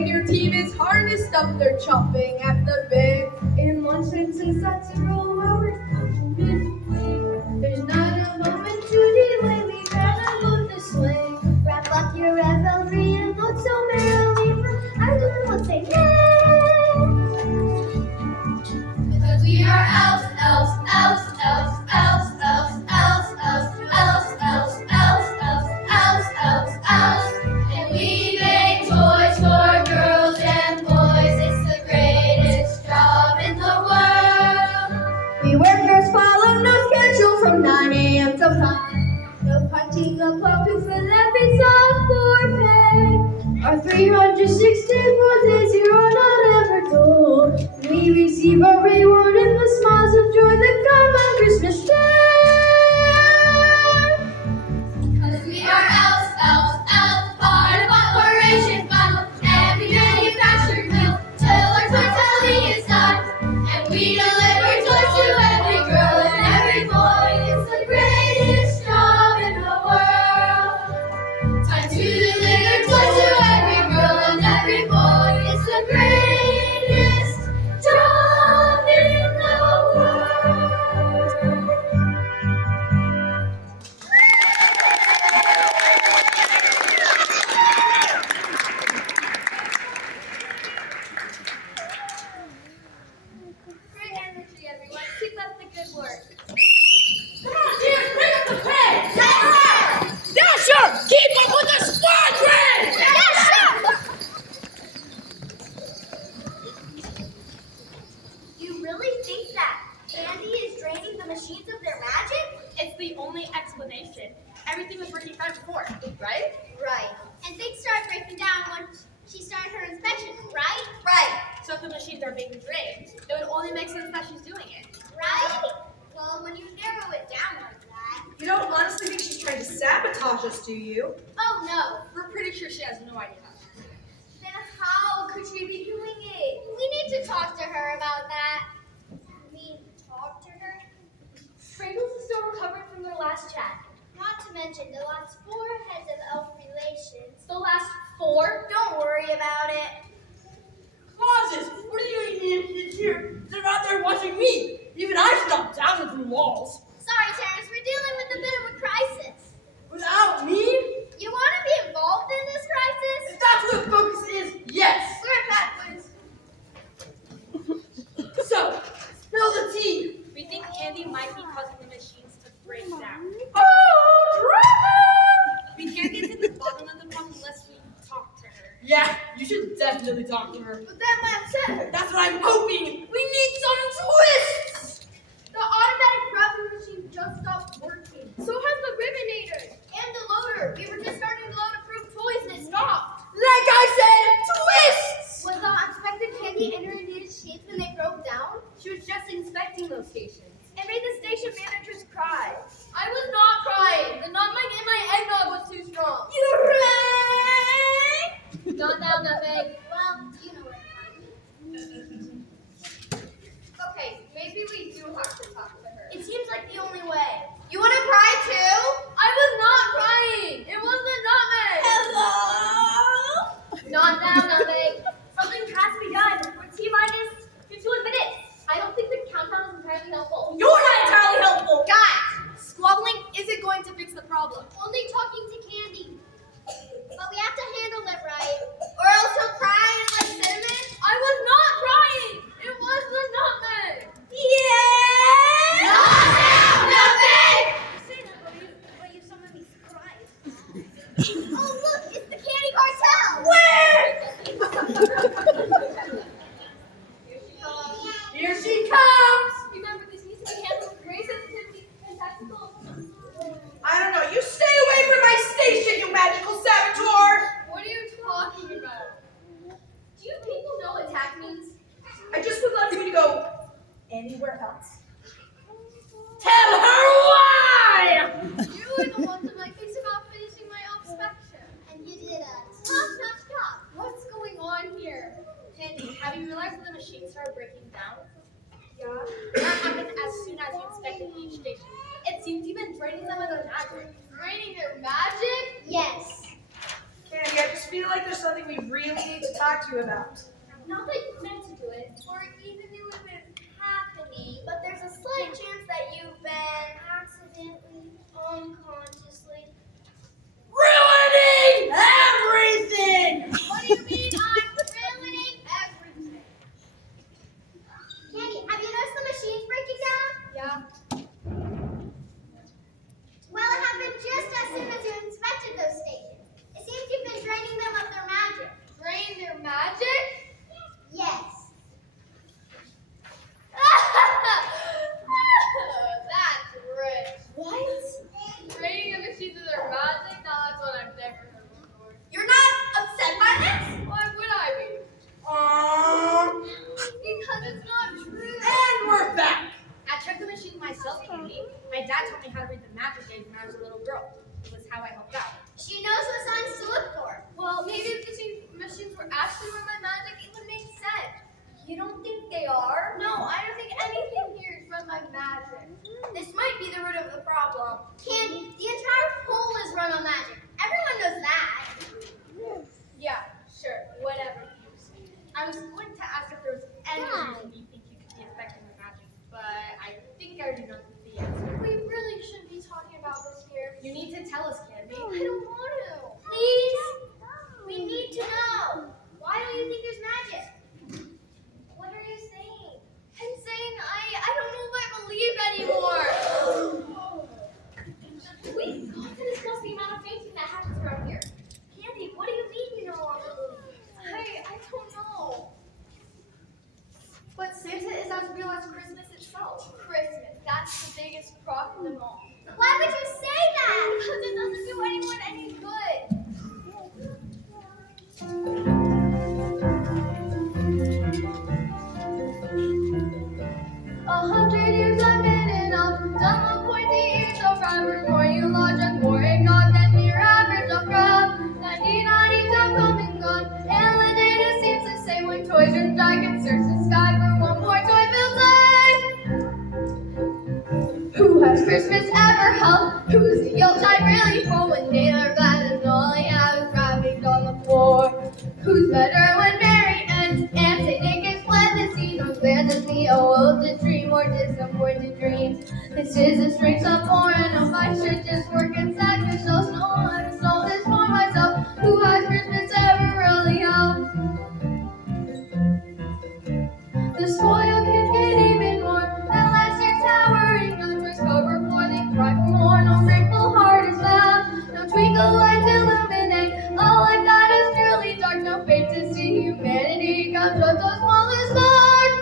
reindeer team is harnessed up. They're chopping at the bit. In one sentence, that's a roll hours midway. There's not a moment to delay. We gotta move this way. Wrap up your revelry and look so merrily. Our little ones say, Because we are elves, elves, elves, elves, elves, elves, elves, elves, elves, elves, elves, elves, elves, elves, elves. And we make toys for girls and boys. It's the greatest job in the world. we work our follow no schedule from 9 a.m. to 5. No punching the clock to fill that piece up for pay. Our 364 days here are not ever told. We receive our reward in the smiles of joy that come on Christmas Day. Because we are elves, elves, elves, part of Operation Fun. And we manufacture milk till our toy telly is done. And we deliver toys to every girl and every boy. It's the greatest job in the world. Time to deliver toys to every girl and every boy. It's the greatest job in the world. Great energy, everyone. Keep up the good work. Come on, dear, bring up the pen. Dasher, keep up with the squadron! You really think that Candy is draining the machines of their magic? It's the only explanation. Everything was working fine before, right? Right. And things started breaking down once she started her inspection, right? Right. So if the machines are being drained, it would only make sense that she's doing it. Right? Well, when you narrow it down like that. You don't honestly think she's trying to sabotage us, do you? Oh no. We're pretty sure she has no idea. Then how could she be doing it? We need to talk to her about that. You mean talk to her? Sprinkles is still recovering from their last chat. Not to mention the last 4 heads of elf relations. The last 4? Don't worry about it. Clauses, what are you doing here? They're out there watching me. Even I stopped down through walls. Sorry, Terrence, we're dealing with a bit of a crisis. Without me? You want to be involved in this crisis? If that's what the focus is, yes. We're back, please. So, spill the tea. We think Candy might be causing the machines to break down. Oh, drama! We can't get to the bottom of the problem unless we talk to her. Yeah, you should definitely talk to her. But that might upset her. That's what I'm hoping. We need some twists. The automatic wrapping machine just stopped working. So has the ribbinator. And the loader. We were just starting to load approved toys and it stopped. Like I said, twists. Was the unexpected Candy entering these sheets when they broke down? She was just inspecting those stations. It made the station managers cry. I was not crying. The nutmeg in my eggnog was too strong. You rang. Not now, nutmeg. Well, you know what I mean. Okay, maybe we do have to talk to her. It seems like the only way. You want to cry too? I was not crying. It was the nutmeg. Hello. Not now, nutmeg. Something has to be done. We're T-minus 51 minutes. I don't think the countdown is entirely helpful. You're not entirely helpful. Guys, Squabbling isn't going to fix the problem. only talking to Candy. But we have to handle it right. Or else he'll cry and like cinnamon. I was not crying. It was the nutmeg. Yeah. Not now, nutmeg. Say that, but you summoned me surprise. Oh, look, it's the Candy Cartel. Here she comes. Remember, this needs to be handled with great sensitivity and tactical. I don't know. You stay away from my station, you magical saboteur. What are you talking about? Do you people know what tack means? I just would love you to go anywhere else. Tell her why. You were the one to make things about finishing my inspection. And you did Stop. What's going on here? Candy, have you realized that the machines started breaking down? Yeah. That happened as soon as you inspected each station. It seems you've been draining them of their magic. Draining their magic? Yes. Candy, I just feel like there's something we really need to talk to you about. Not that you meant to do it, or even knew it was happening, but there's a slight chance that you've been accidentally, unconsciously. Ruining everything! What do you mean I'm ruining everything? Candy, have you noticed the machines breaking down? Yeah. Well, it happened just as soon as you inspected those stations. It seems you've been draining them of their magic. Drain their magic? Yes. That's rich. What? Draining the machines of their magic? Now that's what I've never heard before. You're not upset by this? Why would I be? Because it's not true. And we're back. I checked the machine myself, Katie. My dad taught me how to read the magic age when I was a little girl. It was how I helped out. She knows what signs to look for. Well, maybe if the machines were actually run by magic, it would make sense. You don't think they are? No, I don't think anything here is run by magic. This might be the root of the problem. Candy, the entire pole is run on magic. Everyone knows that. Yeah, sure, whatever you say. I was going to ask if there was any reason you think you could be affected by magic, but I think I already know the answer. We really shouldn't be talking about this here. You need to tell us, Candy. I don't want to. Please? We need to know. Why don't you think there's magic? What are you saying? I'm saying I don't know if I believe anymore. We've got to discuss the amount of fainting that happens around here. Candy, what do you mean you no longer believe? I don't know. But Santa is as real as Christmas itself. Christmas, that's the biggest crock of them all. Why would you say that? Because it doesn't do anyone any good. 100 years I've been in up, done the pointy ears of rhyme, more you logic, more in God than your average of crowd. 99 have come and gone, and the data seems to say when toys and dragons search the sky for one more toy-filled day. Who has Christmas ever held? Who's the Yuletide really for when they are glad and all they have is wrappings on the floor? Who's better when Mary ends and St. Nick is fled to see no fantasy, a wilted dream or disappointed dreams? This is a strange uproar and if I should just work and sack yourself, no one to solve this for myself. Who has Christmas ever really helped? The spoil can get even more than last year's towering on toys cover floor. They cry for more, no grateful heart is found, no twinkle lights illuminate a life that is truly dark, no fate to see humanity comes up the smallest spark.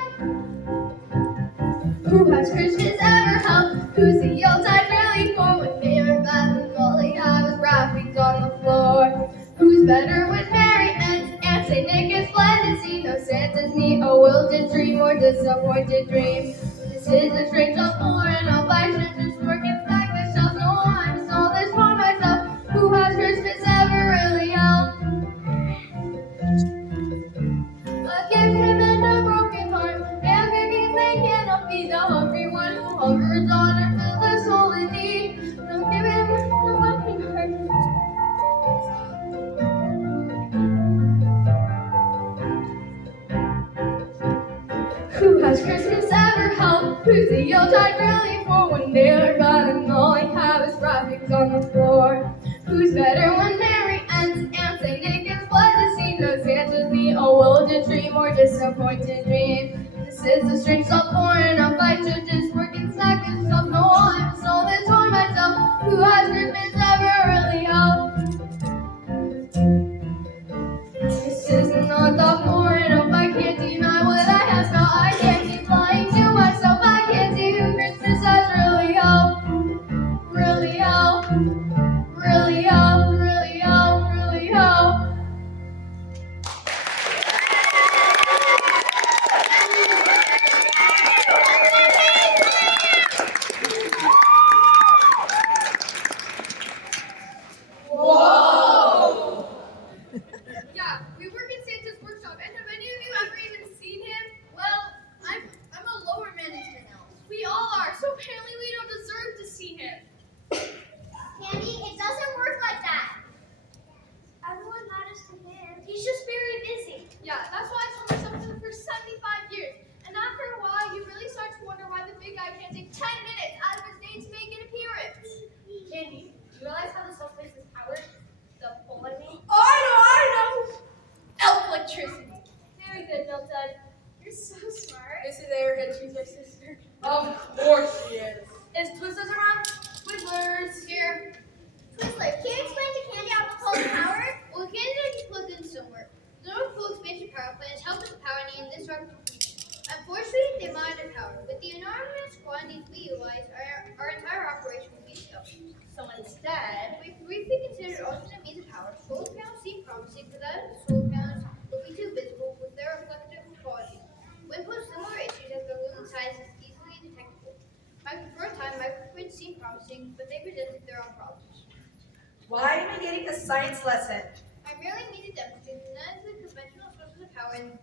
Who has Christmas ever helped? Who's the Yuletide really for when they are bad and all they have is wrappings on the floor? Who's better when Mary ends and St. Nick is fled to see no Santa's neat, a wilted dream or disappointed dream? This is a strange uproar and all I should just work and stack the shelves. No, I just all this for myself. Who has Christmas ever really helped? But give him and a broken heart and cookies they cannot feed the hungry one who hungers on or fill the soul in need. Don't give him a broken heart. Who has Christmas ever helped? Who's the Yuletide really for when they are gone and all I have is wrappings on the floor? Who's better when Mary ends and St. Nick is fled to see no Santa's neat, a wilted dream or disappointed dream? This is a strange uproar and if I should just work and stack myself, no I'm so this for myself. Who has Christmas ever really helped? This is not the point of I can't deny what I have felt. I can't keep lying to myself. I can't see who Christmas has really helped. Really helped. Really helped. Really helped. Really helped. there, she's my sister. Of course she is. Is Twizzlers around? Twizzlers. Here. Twizzler, can you explain to Candy how to close power? Well, Candy is plugged in somewhere. The North Pole expansion power plant is helping the power need in this round completion. Unfortunately, they monitor power. With the enormous quantities we utilize, our entire operation will be scoped. So instead, we briefly considered alternate means of power. Solar panels seem promising, but that solar panels will be too visible with their reflective quality. When put similar issues as balloon size is easily detectable. For a time, microgrids seem promising, but they presented their own problems. Why am I getting a science lesson? I merely need to demonstrate that none of the conventional sources of power in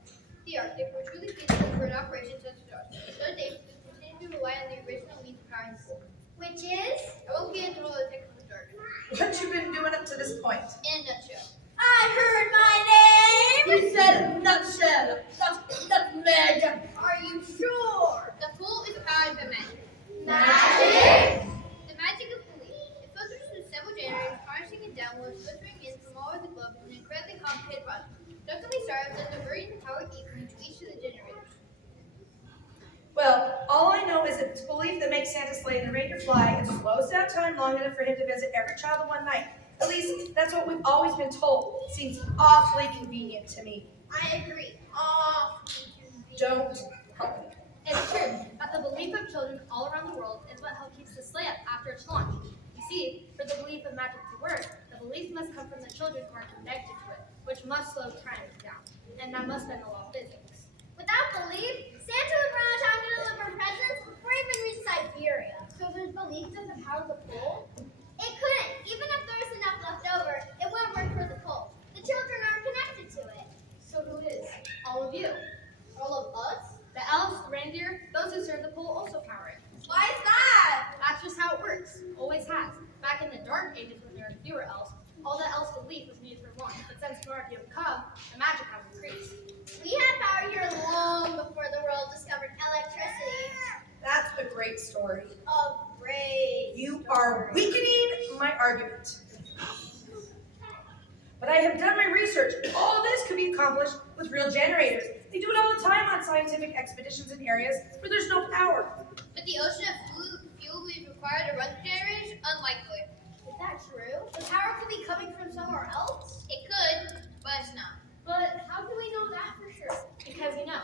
the Arctic were truly feasible for an operation such as ours. So they continue to rely on the original means of power in the pool. Which is? I won't get into all the technical jargon. What you been doing up to this point? In a nutshell. I heard my name. You said nutshell. That's magic. Are you sure? The pool is powered by magic. Magic? The magic of belief. It filters through several generators, harnessing it downwards, filtering in from all over the globe in an incredibly complicated process. Luckily, startups and diverting the power evenly to each of the generators. Well, all I know is it's belief that makes Santa sleigh and the reindeer fly and slows down time long enough for him to visit every child in one night. At least, that's what we've always been told. Seems awfully convenient to me. I agree. Awfully convenient. Don't help me. It's true that the belief of children all around the world is what helps keep the sleigh up after its launch. You see, for the belief of magic to work, the belief must come from the children who are connected to it, which must slow time down, and that must bend the law of physics. Without belief, Santa would run out of time to deliver presents before he even reached Siberia. So there's belief doesn't power the pole? It couldn't. Even if there was enough left over, it wouldn't work for the pole. The children aren't connected to it. So who is? All of you. All of us? The elves, the reindeer, those who serve the pole also power it. Why is that? That's just how it works. Always has. Back in the Dark Ages when there were fewer elves, all the elves' belief was needed for one. But since more of you have come, the magic has increased. We had power here long before the world discovered electricity. That's a great story. A great You are weakening my argument. But I have done my research. All this could be accomplished with real generators. They do it all the time on scientific expeditions in areas where there's no power. But the ocean of fuel we require to run the generators? Unlikely. Is that true? The power could be coming from somewhere else? It could, but it's not. But how do we know that for sure? Because you know,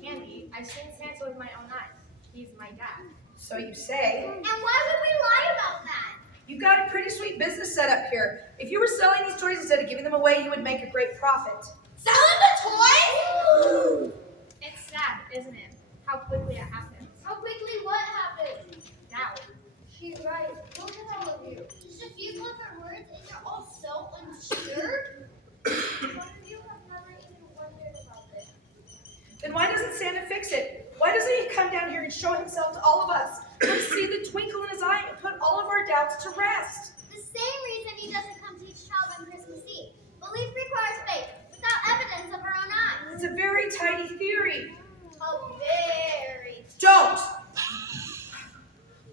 Candy, I've seen Santa with my own eyes. He's my dad. So you say. And why would we lie about that? You've got a pretty sweet business set up here. If you were selling these toys instead of giving them away, you would make a great profit. Selling the toys? It's sad, isn't it? How quickly it happens. How quickly what happened? Doubt. She's right. Look at all of you. Just a few clever words and you're all so unsure? One of you have never even wondered about this. Then why doesn't Santa fix it? Why doesn't he come down here and show himself to all of us? Let's see the twinkle in his eye and put all of our doubts to rest. The same reason he doesn't come to each child on Christmas Eve. Belief requires faith, without evidence of our own eyes. It's a very tidy theory. A very. Don't!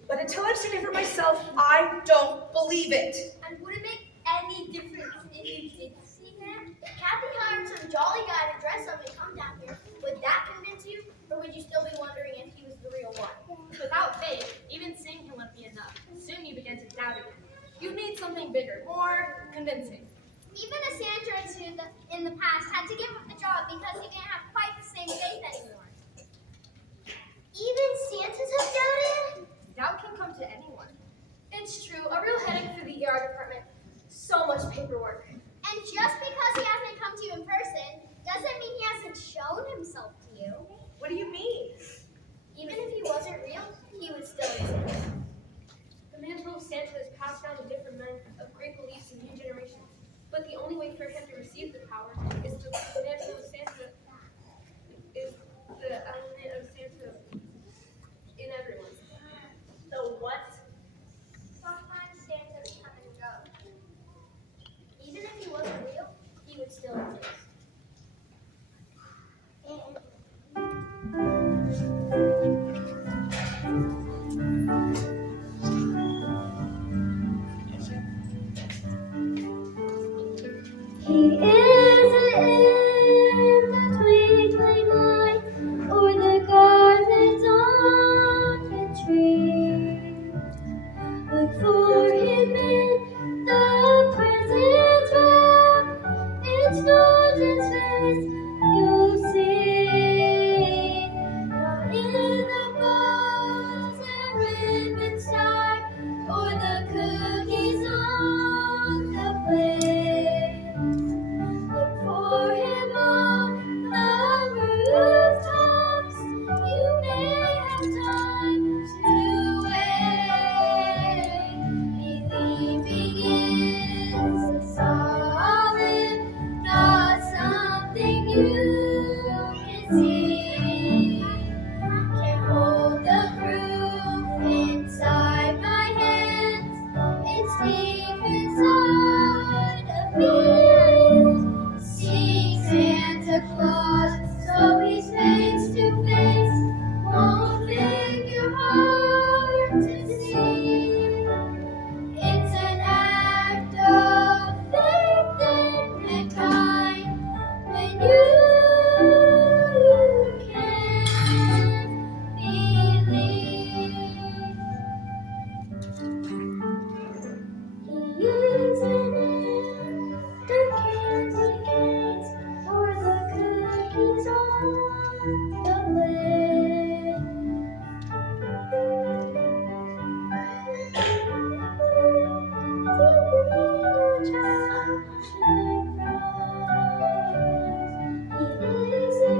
But until I've seen it for myself, I don't believe it. And would it make any difference if you did see him? If Kathy hired some jolly guy to dress up and come down here, would that convince you? Or would you still be wondering if he was the real one? Without faith, even seeing him wouldn't be enough. Soon you begin to doubt again. You need something bigger, more convincing. Even a Santa or two in the past had to give up the job because he didn't have quite the same faith anymore. Even Santas have doubted? Doubt can come to anyone. It's true. A real headache for the ER department. So much paperwork. And just because he hasn't come to you in person, doesn't mean he hasn't shown himself to you. What do you mean? Even if he wasn't real, he would still exist. The mantle of Santa is passed down to different men of great beliefs in new generations. But the only way for him to receive the power is to the mantle of Santa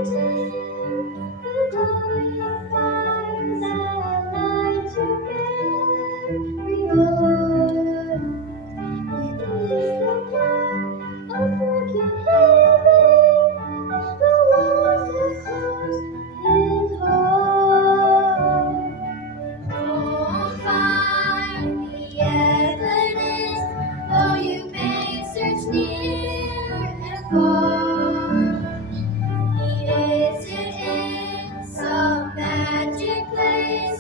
Won't find the evidence, though you may search near and far. He isn't in some magic place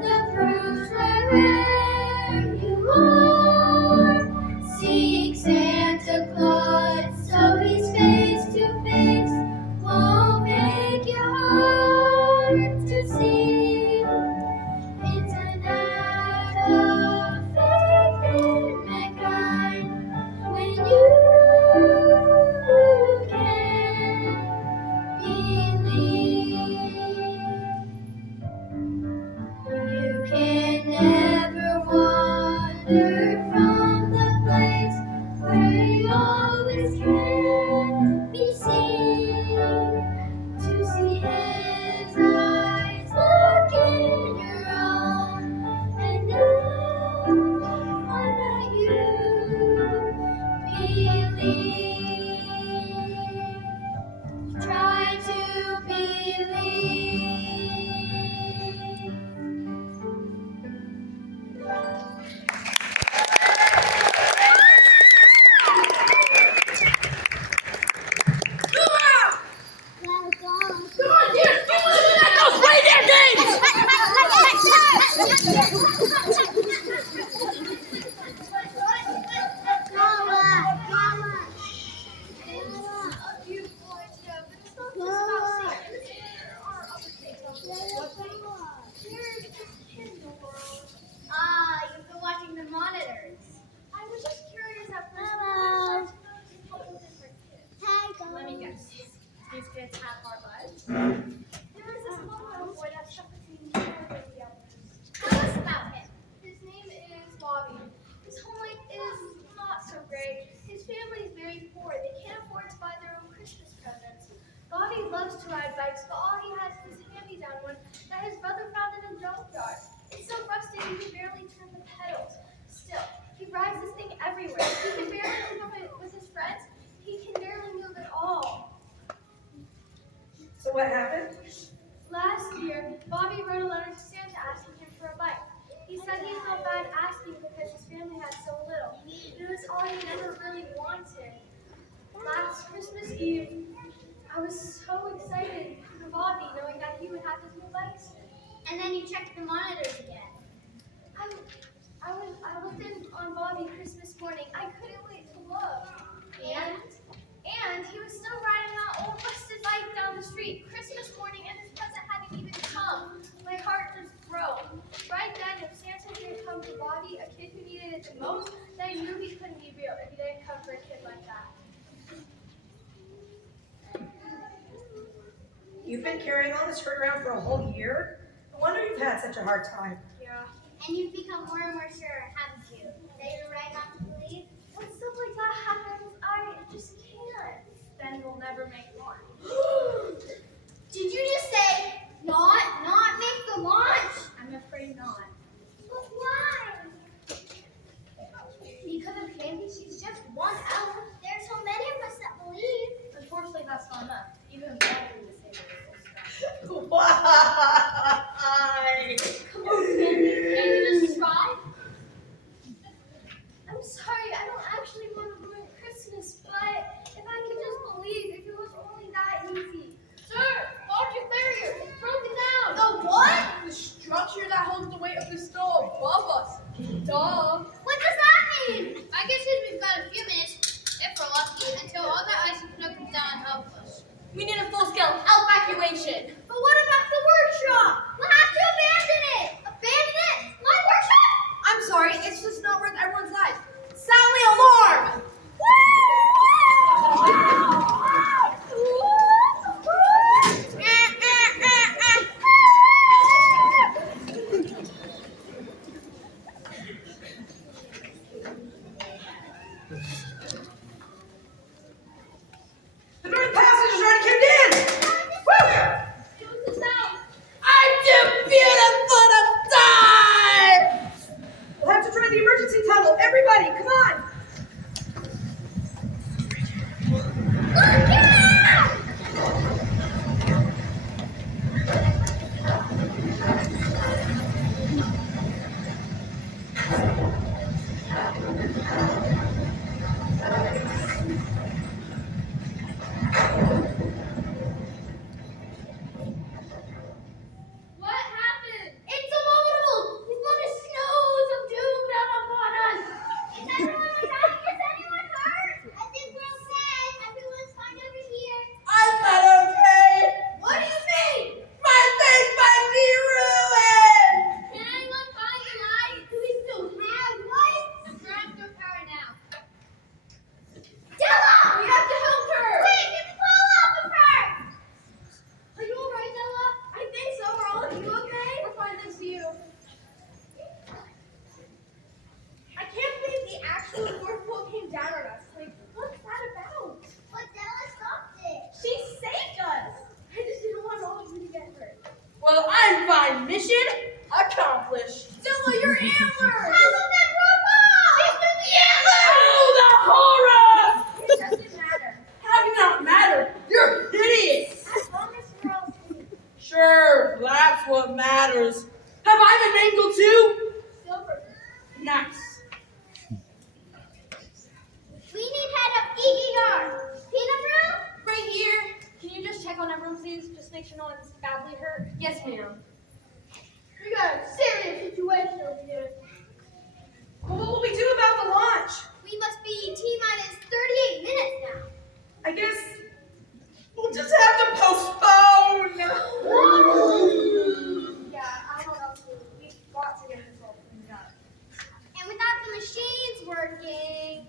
that proves right where you are. Seek Santa Claus so he's face to face won't make your heart to see. It's an act of faith in mankind when you can believe. You can never wander from the place where you always can be seen. To see his eyes look in your own and know that you believe. Try to believe. Come on, dear. That goes right there, James. You've been watching the monitors. I was just curious at first. Let me guess. These kids have hard lives. There is this one little boy that's stuck between the others. Tell us about him. His name is Bobby. His home life is not so great. His family is very poor. They can't afford to buy their own Christmas presents. Bobby loves to ride bikes, but all he has is his hand-me-down one that his brother found in a junkyard. It's so rusted he can barely turn the pedals. Still, he rides this thing everywhere. He can barely move it with his friends. He can barely move at all. So what happened? Last year, Bobby wrote a letter to Santa asking him for a bike. He said he felt bad asking because his family had so little. It was all he ever really wanted. Last Christmas Eve, I was so excited for Bobby knowing that he would have his new bike soon. And then you checked the monitors again. I looked in on Bobby Christmas morning. I couldn't wait to look. And he was still riding that old rusted bike down the street Christmas morning, and his present hadn't even come. My heart just broke. Right then, if Santa didn't come to Bobby, a kid who needed it the most, then I knew he couldn't be real if he didn't come for a kid like that. You've been carrying all this hurt around for a whole year? No wonder you've had such a hard time. Yeah. And you've become more and more sure, haven't you, that you're right not to believe? When stuff like that happens, I just can't. Then we'll never make one. Did you just say not make the launch? I'm afraid not. But why? Because apparently she's just one out. There's so many of us that believe. Unfortunately, that's not enough. Even Bobby would say this full stop. Why? Come on, can you just try? I'm sorry, I don't actually want to ruin Christmas, but if I could just believe, if it was only Mission accomplished. Stella, your antlers! Oh, the horror! It doesn't matter. How do you not matter? You're hideous. As long as you're all clean. Sure, that's what matters. Have I been mangled too? Silver. Nice. We need head of EER. Peanut brittle? Right here. Can you just check on everyone, please? Just make sure no one's badly hurt. Yes, ma'am. We got a serious situation over here. Well, what will we do about the launch? We must be T-minus 38 minutes now. I guess We'll just have to postpone. Yeah, I don't know. We've got to get this all cleaned up. And without the machines working.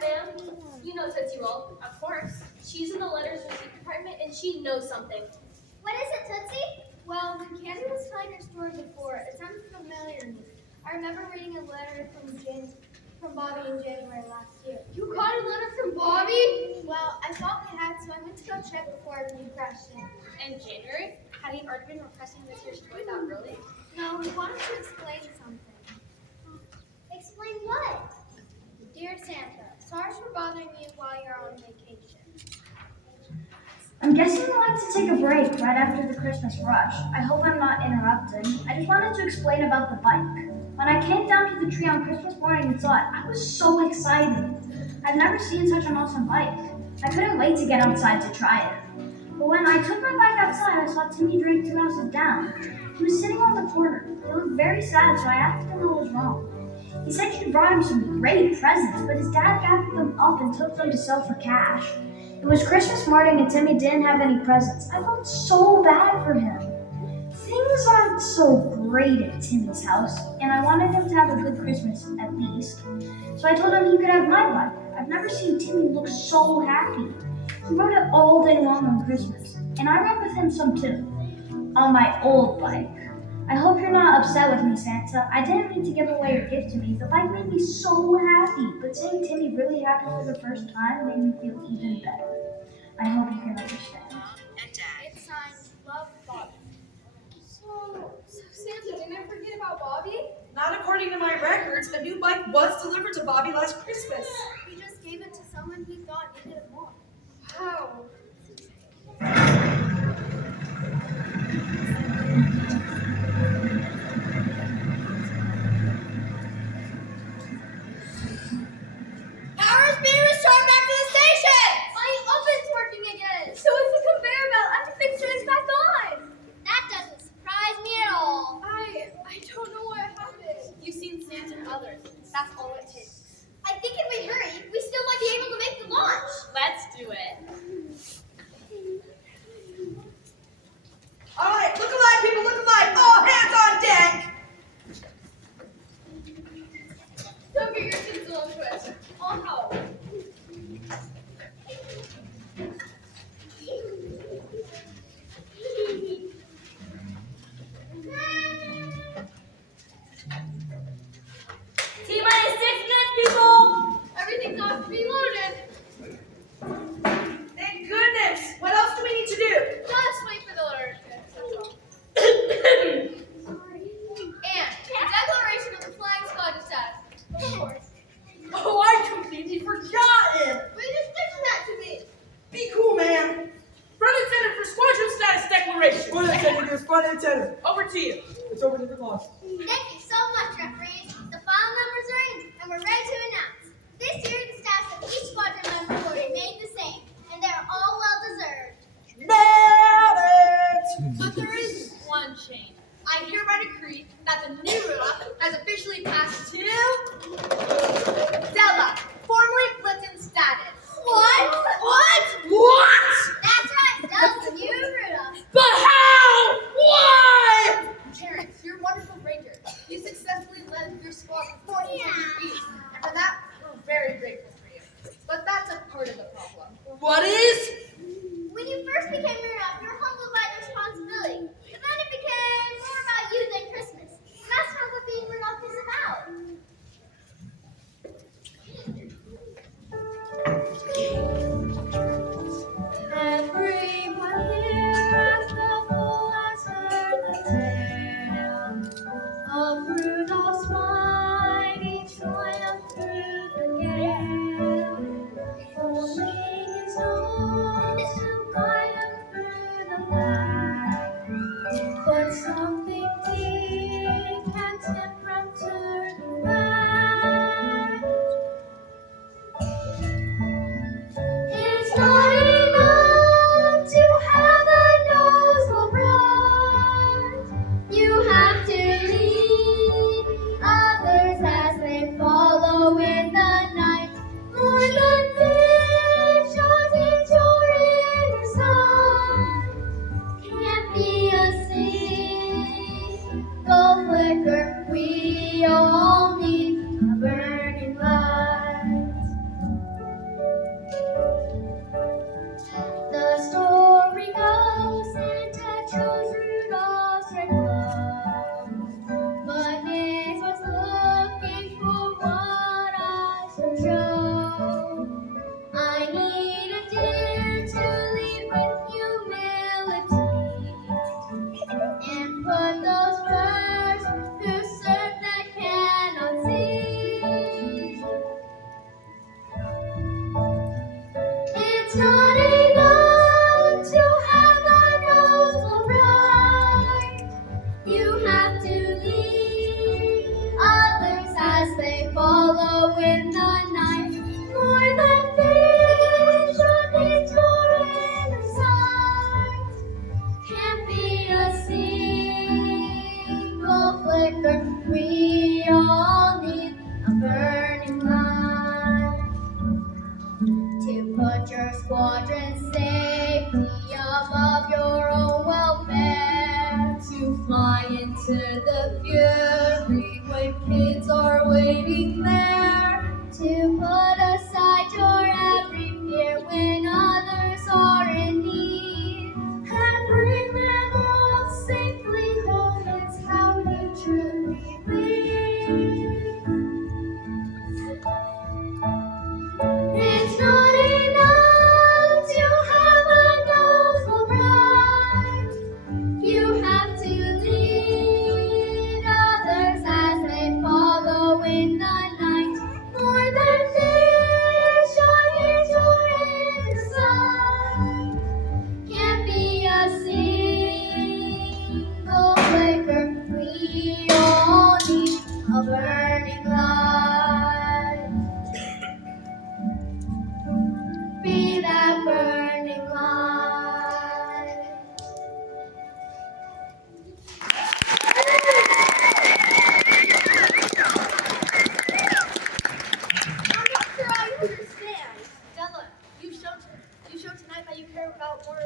Ma'am, you know Tootsie Roll. Of course. She's in the letters receipt department and she knows something. What is it, Tootsie? Well, the candy was found in your store before. It sounds familiar to me. I remember reading a letter from Bobby in January last year. You got a letter from Bobby? Well, I thought we had, so I went to go check before everything crashed in. In January? Had he already been requesting this year's toy that early? No, we wanted to explain something. Explain what? Dear Santa, sorry for bothering you while you're on vacation. I'm guessing you like to take a break right after the Christmas rush. I hope I'm not interrupting. I just wanted to explain about the bike. When I came down to the tree on Christmas morning and saw it, I was so excited. I've never seen such an awesome bike. I couldn't wait to get outside to try it. But when I took my bike outside, I saw Timmy drink 2 ounces down. He was sitting on the corner. He looked very sad, so I asked him what was wrong. He said you brought him some great presents, but his dad gathered them up and took them to sell for cash. It was Christmas morning and Timmy didn't have any presents. I felt so bad for him. Things aren't so great at Timmy's house, and I wanted him to have a good Christmas at least. So I told him he could have my bike. I've never seen Timmy look so happy. He rode it all day long on Christmas, and I rode with him some too, on my old bike. I hope you're not upset with me, Santa. I didn't mean to give away your gift to me. The bike made me so happy, but seeing Timmy really happy for the first time made me feel even better. I hope you can understand. It's signed, Love, Bobby. So Santa, didn't I forget about Bobby? Not according to my records, a new bike was delivered to Bobby last Christmas. We just gave it to someone who thought needed it more. How? Power's being restored back to the station! My oven's working again! So is the conveyor belt and the fixture is back on! That doesn't surprise me at all. I don't know what happened. You've seen Santa and others. That's all it takes. I think if we hurry, we still might be able to make the launch. Let's do it. All right, look alive, people, look alive. All hands on deck. Don't get your tinsel on twist. I'll help. T-minus 6 minutes, people. Everything's off to be loaded. Thank goodness. What else do we need to do? Just wait for the letter to that's all. And the declaration of the flying squadron status. Of course. Oh, I completely forgotten. We just mentioned that to me. Be cool, man. Front and center for squadron status declaration. Front and center, there's front and center. Over to you. It's over to the closet. Thank you so much, referees. The file numbers are in, and we're ready to announce. This year, the status of each squadron member will remain the same, and they're all well deserved. Nailed it. But there is one change. I hereby decree that the new Rudolph has officially passed to Stella, formerly Blitzen status. What? What? That's right, Stella's the new Rudolph. But how? Why? Terrence, you're a wonderful ranger. You successfully led your squad for 40 feet, and for that, we're very grateful for you. But that's a part of the problem. What is? When you first became Rudolph, you were humbled by the responsibility. But then it became more about you than Christmas. And that's not what being Rudolph is about. of your own welfare. To fly into the fury when kids are waiting there. To put aside your every fear when others are in need. And bring them all safely home is how you truly live. It's not enough to have a noble bride. You have to lead others as they follow in the night. More than this, shine your inside. Can't be a single flicker. We all need a burning light. Be that burning light. I'm not sure I understand. Della, you showed tonight that you care about more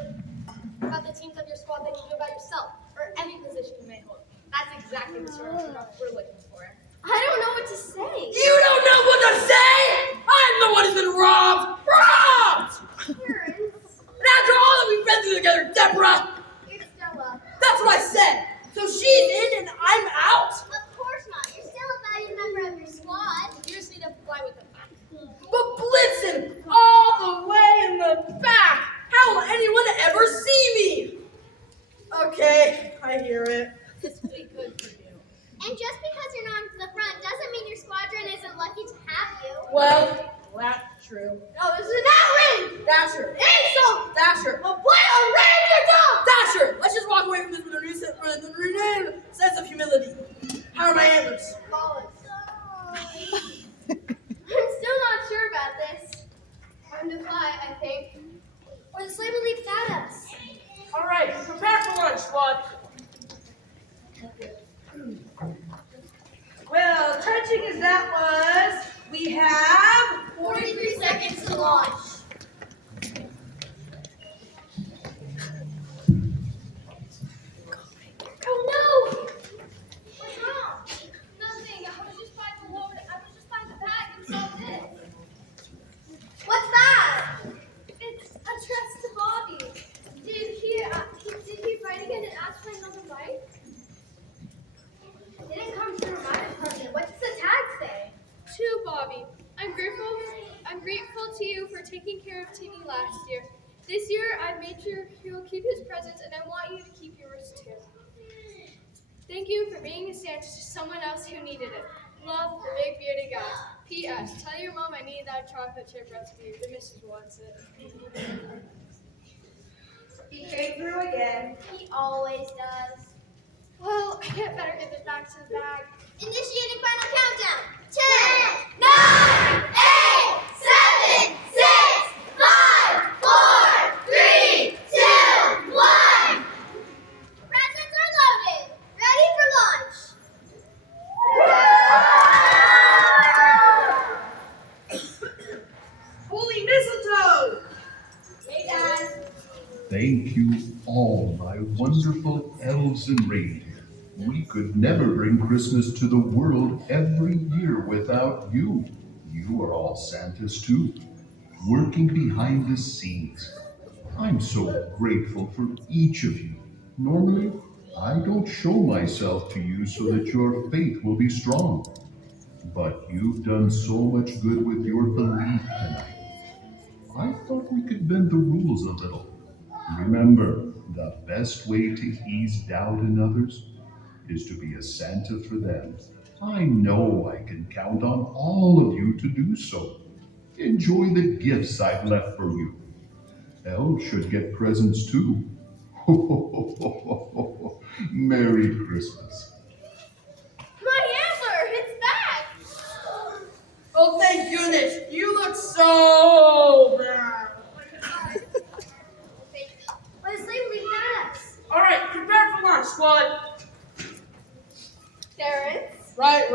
about the teams of your squad than you do about yourself or any position you may hold. That's exactly the sort of stuff we're looking for. I don't know what to say. You don't know what to say? I'm the one who's been robbed! Robbed! Terrence, And after all that we've been through together, Deborah, it's Stella. that's what I said. So she's in and I'm out? Of course not. You're still a valued member of your squad. You just need to fly with them. But Blitzen, all the way in the back. How will anyone ever see me? Okay, I hear it. This will be good for you. And just because you're not in the front doesn't mean your squadron isn't lucky to have you. Well, that's true. No, this is not Ring. Dasher. Insult. Dasher. But what a Ranger dog. Dasher! Let's just walk away from this with a renewed sense of humility. How are my antlers? I'm still not sure about this. Time to fly, I think. Or the sleigh will leave without us. All right, prepare for lunch, squad. Well, touching as that was, we have 43 seconds to launch. Oh no! What's wrong? Nothing. I was just by the bag and saw this. What's that? It's addressed to Bobby. Did he write again and ask for another bite? It didn't come through my department. What does the tag say? To Bobby, I'm grateful to you for taking care of Timmy last year. This year, I made sure he will keep his presents, and I want you to keep yours too. Thank you for being a Santa to someone else who needed it. Love, the big bearded guy. P.S. Tell your mom I need that chocolate chip recipe. The missus wants it. he came through again. He always does. Well, I better get this back to the bag. Initiating final countdown. 10, 9, 8, 7, 6, 5, 4, 3, 2, 1. Presents are loaded. Ready for launch. Holy mistletoe! Hey, Dad. Thank you all, my wonderful elves and reindeer. We could never bring Christmas to the world every year without you. You are all Santas too, working behind the scenes. I'm so grateful for each of you. Normally, I don't show myself to you so that your faith will be strong. But you've done so much good with your belief tonight. I thought we could bend the rules a little. Remember, the best way to ease doubt in others is to be a Santa for them. I know I can count on all of you to do so. Enjoy the gifts I've left for you. Elves should get presents too. Merry Christmas. My antler! It's back! Oh, thank goodness. You look so brown. But the sleigh will leave without us. All right, prepare for lunch, squad. Terrence? Right.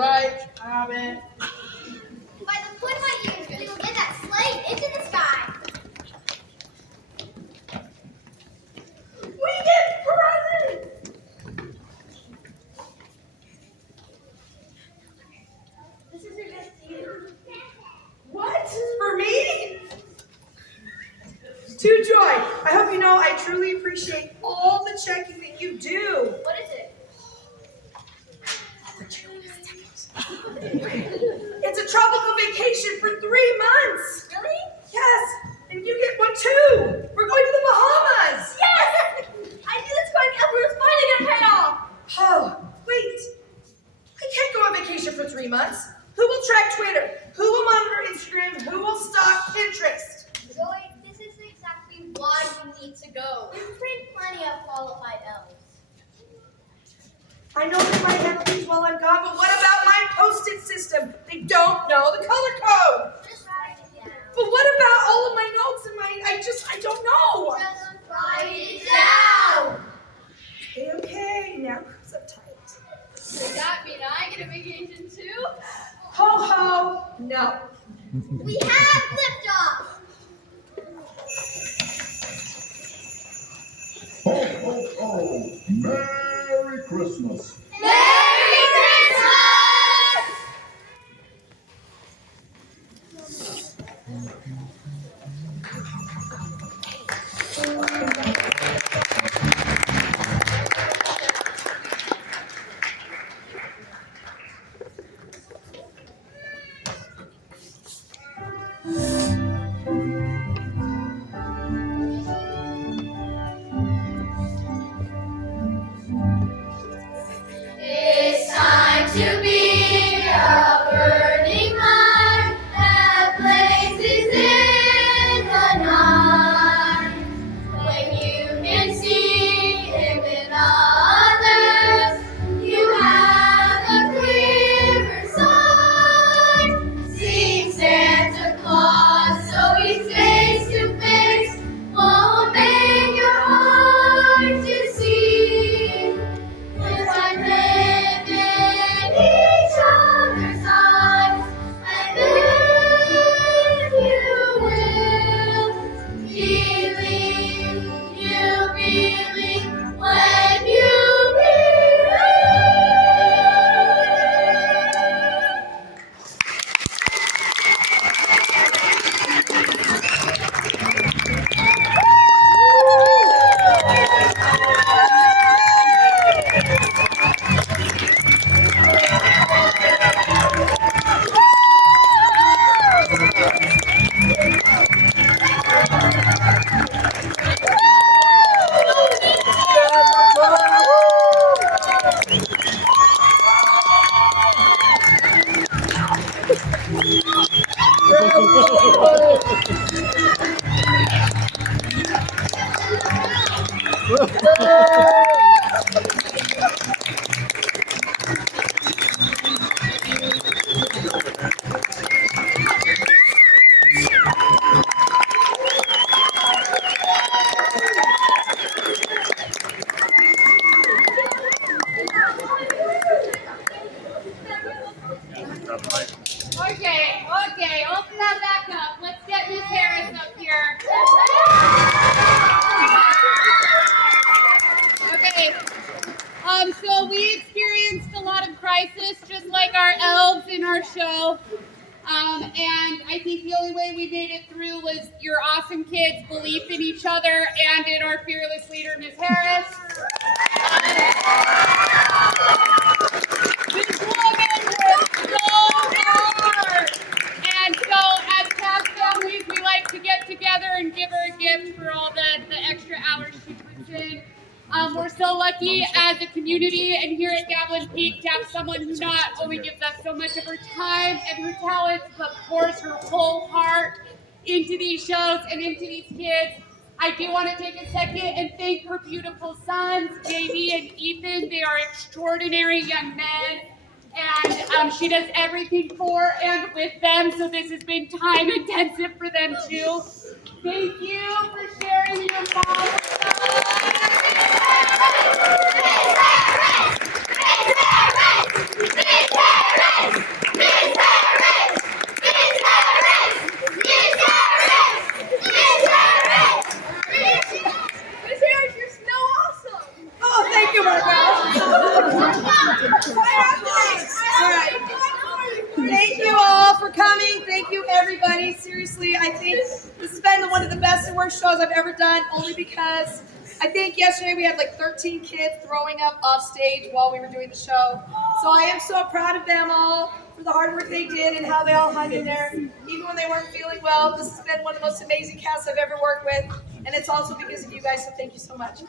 Have it. By the point of my ears, we will get that sleigh into the sky. appreciate all the checking that you do. What is it? It's a tropical vacation for 3 months. Really? Yes, and you get one too. We're going to the Bahamas. Yes! I knew this going ever was finally gonna pay off. Oh, wait. I can't go on vacation for 3 months. Who will track Twitter? Who will monitor Instagram? Who will stalk Pinterest? Zoe, this is exactly why you need to go. We've trained plenty of qualified elves. I know they might have things while I'm gone, but what about my post-it system? They don't know the color code. Just write it down. But what about all of my notes and I don't know. Just write it down. Okay, now who's uptight? Does that mean I get a vacation too? Ho ho, no. We have liftoff. Ho, ho, ho! Merry Christmas! Merry Christmas! It's time to be a burning light that blazes in the night. When you can see Him in others, you have a clearer sight. See Santa Claus, so He's face to face, won't make your heart to see. If I live in each other's eyes, and then you will believe, you believe when you believe. Okay, open that back up. Let's get Miss Harris up here. Okay. So we experienced a lot of crisis, just like our elves in our show. And I think the only way we made it through was your awesome kids' belief in each other and in our fearless leader, Miss Harris. This woman worked so hard. And so as past families, we like to get together and give her a gift for all the extra hours she puts in. We're so lucky as a community and here at Gavilan Peak to have someone who not only gives us so much of her time and her talents, but pours her whole heart into these shows and into these kids. I do want to take a second and thank her beautiful sons, Jamie and Ethan. They are extraordinary young men. And she does everything for and with them, so this has been time intensive for them too. Thank you for sharing your mom with us. Miss Harris, you're so awesome. Oh, thank you, Margot. All right. Thank you all for coming. Thank you, everybody. Seriously, I think this has been one of the best and worst shows I've ever done, only because I think yesterday we had like 13 kids throwing up off stage while we were doing the show. So I am so proud of them all for the hard work they did and how they all hung in there. Even when they weren't feeling well, this has been one of the most amazing casts I've ever worked with. And it's also because of you guys, so thank you so much.